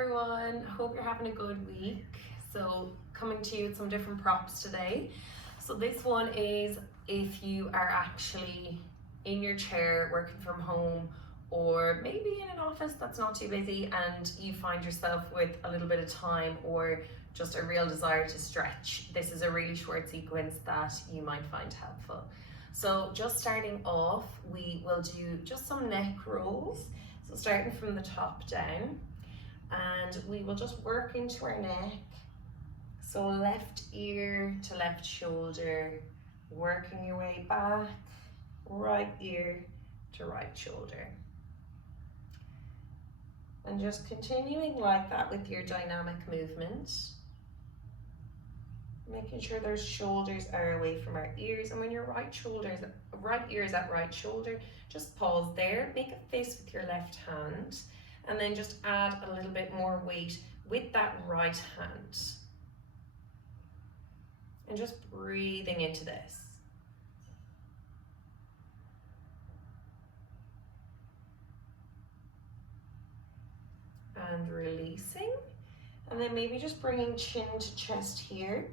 everyone, hope you're having a good week. So coming to you with some different props today. So this one is if you are actually in your chair working from home, or maybe in an office that's not too busy and you find yourself with a little bit of time or just a real desire to stretch. This is a really short sequence that you might find helpful. So just starting off, we will do just some neck rolls. So starting from the top down, and we will just work into our neck. So left ear to left shoulder, working your way back, right ear to right shoulder. And just continuing like that with your dynamic movement. Making sure those shoulders are away from our ears, and when your right ear is at right shoulder, just pause there, make a fist with your left hand, and then just add a little bit more weight with that right hand. And just breathing into this. And releasing, and then maybe just bringing chin to chest here.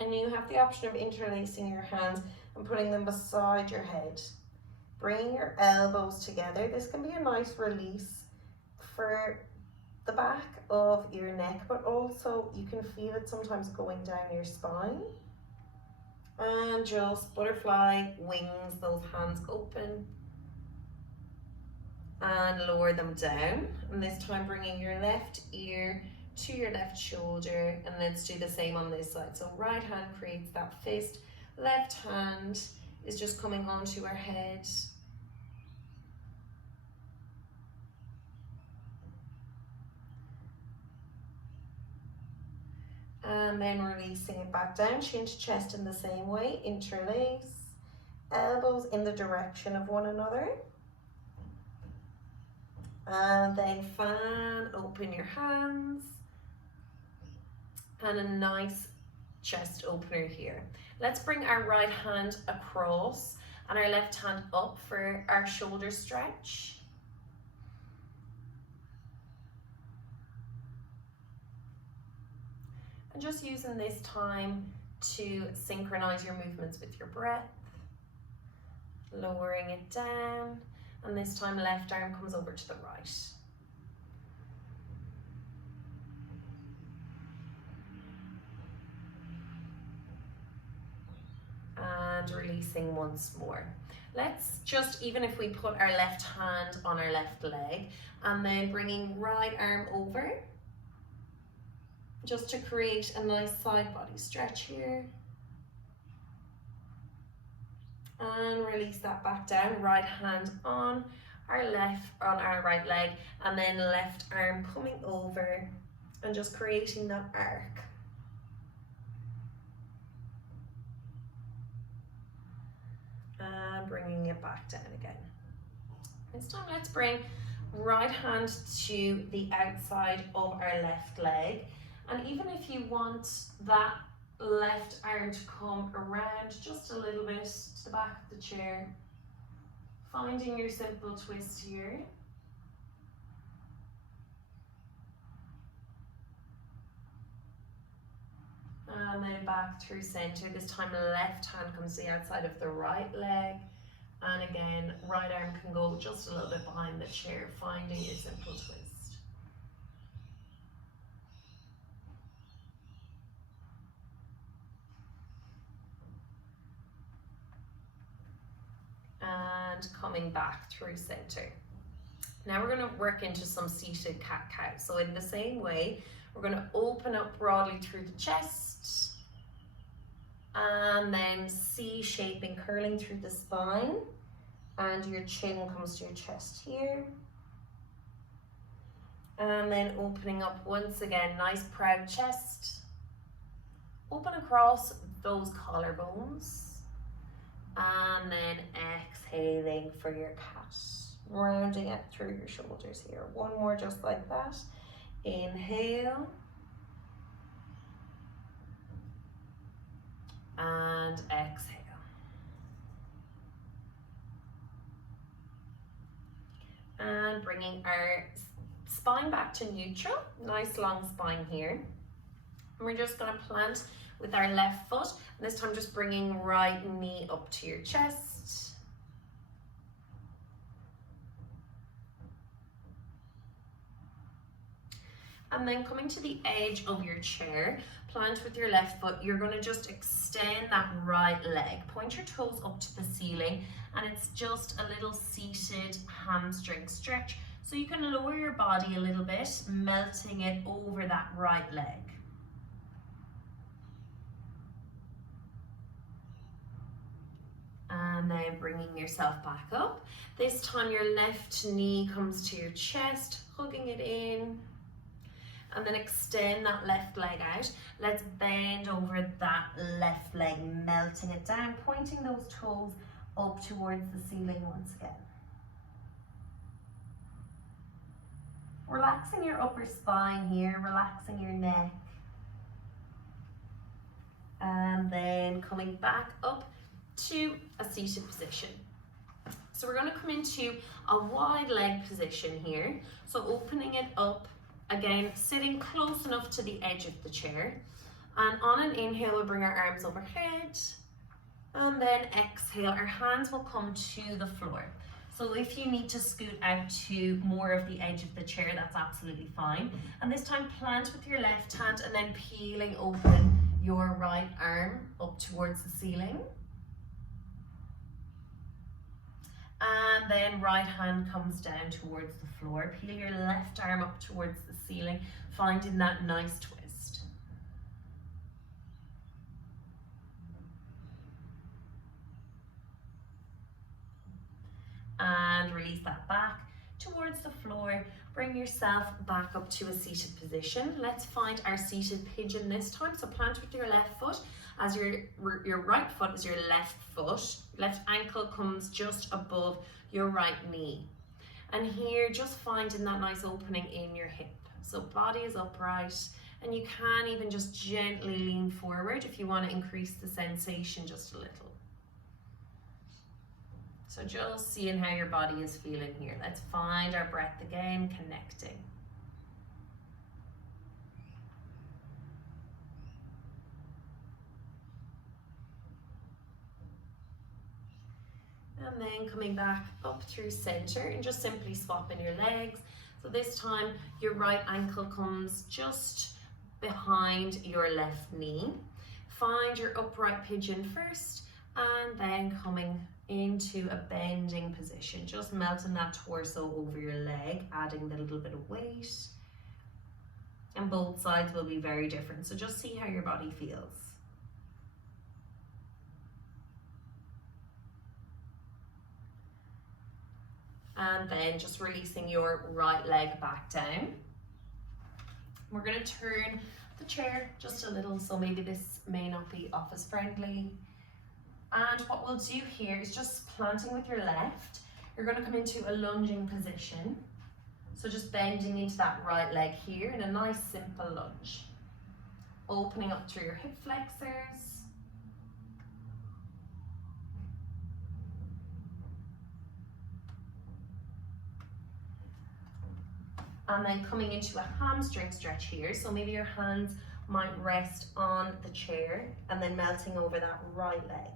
And you have the option of interlacing your hands and putting them beside your head. Bringing your elbows together. This can be a nice release for the back of your neck, but also you can feel it sometimes going down your spine. And just butterfly wings, those hands open. And lower them down. And this time bringing your left ear to your left shoulder, and let's do the same on this side. So right hand creates that fist, left hand is just coming onto our head. And then releasing it back down, chin to chest in the same way, interlace, elbows in the direction of one another. And then fan, open your hands. And a nice chest opener here. Let's bring our right hand across and our left hand up for our shoulder stretch. And just using this time to synchronize your movements with your breath. Lowering it down, and this time left arm comes over to the right. And releasing once more. Let's just, even if we put our left hand on our left leg, and then bringing right arm over, just to create a nice side body stretch here. And release that back down, right hand on our right leg, and then left arm coming over and just creating that arc. And bringing it back down again. This time let's bring right hand to the outside of our left leg, and even if you want that left arm to come around just a little bit to the back of the chair, finding your simple twist here. And then back through center. This time left hand comes to the outside of the right leg, and again right arm can go just a little bit behind the chair, finding your simple twist. And coming back through center. Now we're going to work into some seated cat-cow. So in the same way, we're going to open up broadly through the chest, and then C-shaping, curling through the spine, and your chin comes to your chest here. And then opening up once again, nice proud chest. Open across those collarbones. And then exhaling for your cat, rounding it through your shoulders here. One more just like that. Inhale. And exhale. And bringing our spine back to neutral, nice long spine here. And we're just gonna plant with our left foot, and this time just bringing right knee up to your chest. And then coming to the edge of your chair, plant with your left foot. You're gonna just extend that right leg. Point your toes up to the ceiling, and it's just a little seated hamstring stretch. So you can lower your body a little bit, melting it over that right leg. And then bringing yourself back up. This time your left knee comes to your chest, hugging it in. And then extend that left leg out. Let's bend over that left leg, melting it down, pointing those toes up towards the ceiling once again. Relaxing your upper spine here, relaxing your neck. And then coming back up to a seated position. So we're going to come into a wide leg position here. So opening it up, again, sitting close enough to the edge of the chair. And on an inhale, we'll bring our arms overhead. And then exhale, our hands will come to the floor. So if you need to scoot out to more of the edge of the chair, that's absolutely fine. And this time, plant with your left hand and then peeling open your right arm up towards the ceiling. And then right hand comes down towards the floor. Peel your left arm up towards the ceiling, finding that nice twist. And release that back towards the floor. Bring yourself back up to a seated position. Let's find our seated pigeon this time. So plant with your left foot as your right foot is your left foot. Left ankle comes just above your right knee. And here, just finding that nice opening in your hip. So body is upright, and you can even just gently lean forward if you want to increase the sensation just a little. So just seeing how your body is feeling here. Let's find our breath again, connecting. And then coming back up through center and just simply swapping your legs. So this time your right ankle comes just behind your left knee. Find your upright pigeon first, and then coming into a bending position, just melting that torso over your leg, adding a little bit of weight. And both sides will be very different, so just see how your body feels. And then just releasing your right leg back down. We're going to turn the chair just a little, so maybe this may not be office friendly. And what we'll do here is just planting with your left. You're going to come into a lunging position. So just bending into that right leg here in a nice simple lunge. Opening up through your hip flexors. And then coming into a hamstring stretch here. So maybe your hands might rest on the chair and then melting over that right leg.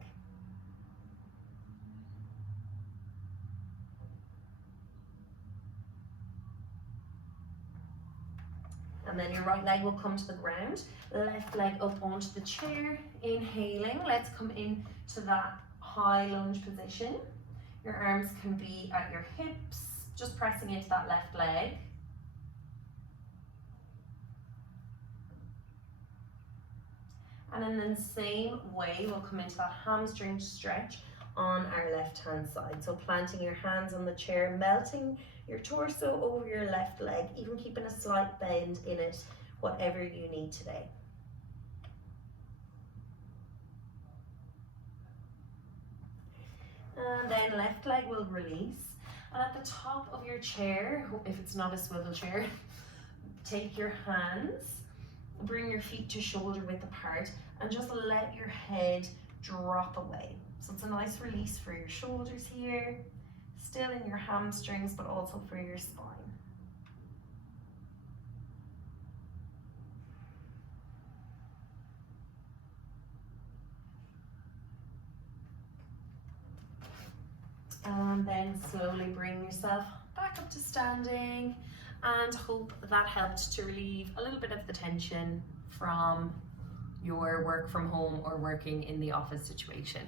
And then your right leg will come to the ground, left leg up onto the chair, inhaling. Let's come into that high lunge position. Your arms can be at your hips, just pressing into that left leg. And in the same way, we'll come into that hamstring stretch on our left hand side. So planting your hands on the chair, melting your torso over your left leg, even keeping a slight bend in it, whatever you need today. And then left leg will release. And at the top of your chair, if it's not a swivel chair, take your hands, bring your feet to shoulder width apart, and just let your head drop away. So it's a nice release for your shoulders here, still in your hamstrings, but also for your spine. And then slowly bring yourself back up to standing, and hope that helped to relieve a little bit of the tension from your work from home or working in the office situation.